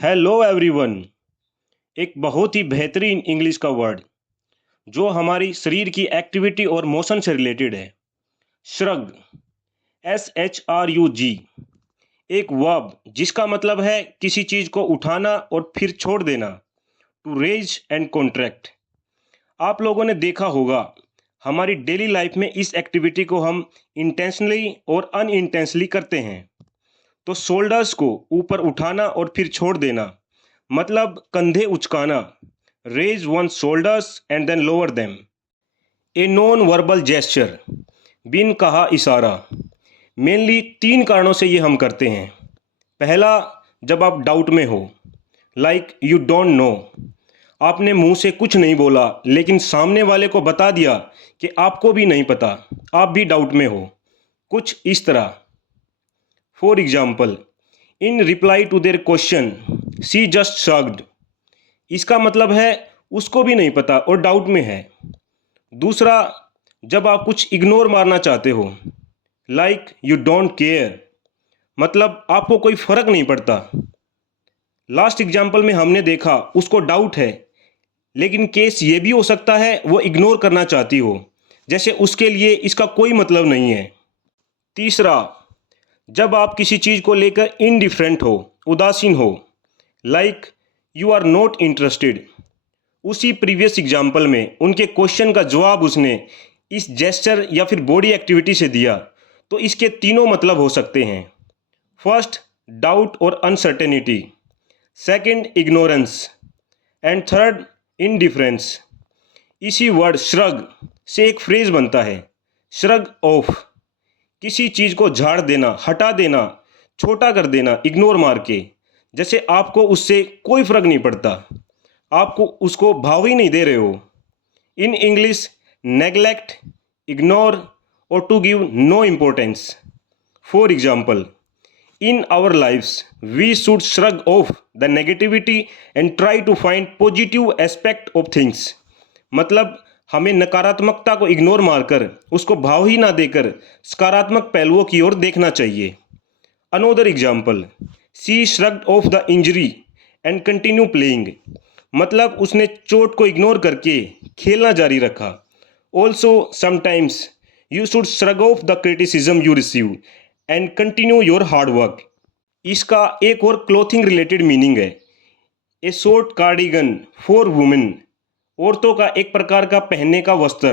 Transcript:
Hello everyone. एक बहुत ही बेहतरीन इंग्लिश का वर्ड जो हमारी शरीर की एक्टिविटी और मोशन से रिलेटेड है। श्रग, SHRUG, एक वर्ब जिसका मतलब है किसी चीज को उठाना और फिर छोड़ देना, टू रेज एंड कॉन्ट्रैक्ट। आप लोगों ने देखा होगा हमारी डेली लाइफ में इस एक्टिविटी को हम इंटेंशनली और अनइंटेंशनली करते हैं। तो शोल्डर्स को ऊपर उठाना और फिर छोड़ देना मतलब कंधे उचकाना, raise one shoulders and then lower them. A non verbal gesture, बिन कहा इशारा। मेनली 3 कारणों से ये हम करते हैं। पहला, जब आप डाउट में हो, लाइक यू डोंट नो, आपने मुंह से कुछ नहीं बोला लेकिन सामने वाले को बता दिया कि आपको भी नहीं पता, आप भी डाउट में हो, कुछ इस तरह। For example, in reply to their question she just shrugged, इसका मतलब है उसको भी नहीं पता और डाउट में है। दूसरा, जब आप कुछ इग्नोर मारना चाहते हो, लाइक यू डोंट केयर, मतलब आपको कोई फर्क नहीं पड़ता। लास्ट एग्जाम्पल में हमने देखा उसको डाउट है, लेकिन केस ये भी हो सकता है वो इग्नोर करना चाहती हो, जैसे उसके लिए इसका कोई मतलब नहीं है। तीसरा, जब आप किसी चीज़ को लेकर इनडिफरेंट हो, उदासीन हो, like you are not interested. उसी प्रीवियस एग्जाम्पल में उनके क्वेश्चन का जवाब उसने इस जेस्चर या फिर बॉडी एक्टिविटी से दिया, तो इसके तीनों मतलब हो सकते हैं। फर्स्ट, डाउट और uncertainty. Second, ignorance. And third, indifference. इसी वर्ड श्रग से एक फ्रेज बनता है, श्रग ऑफ, किसी चीज़ को झाड़ देना, हटा देना, छोटा कर देना इग्नोर मार के, जैसे आपको उससे कोई फर्क नहीं पड़ता, आपको उसको भाव ही नहीं दे रहे हो। इन इंग्लिश, नेग्लेक्ट, इग्नोर और to give no importance. For example, in our lives we should shrug off the negativity and try to find positive aspect of things, मतलब हमें नकारात्मकता को इग्नोर मारकर, उसको भाव ही ना देकर सकारात्मक पहलुओं की ओर देखना चाहिए। Another example, she shrugged of the injury and continue playing, मतलब उसने चोट को इग्नोर करके खेलना जारी रखा। Also sometimes you should shrug off the criticism you receive and continue your hard work. इसका एक और क्लोथिंग रिलेटेड मीनिंग है, ए शॉर्ट कार्डिगन फॉर वुमेन, औरतों का एक प्रकार का पहनने का वस्त्र।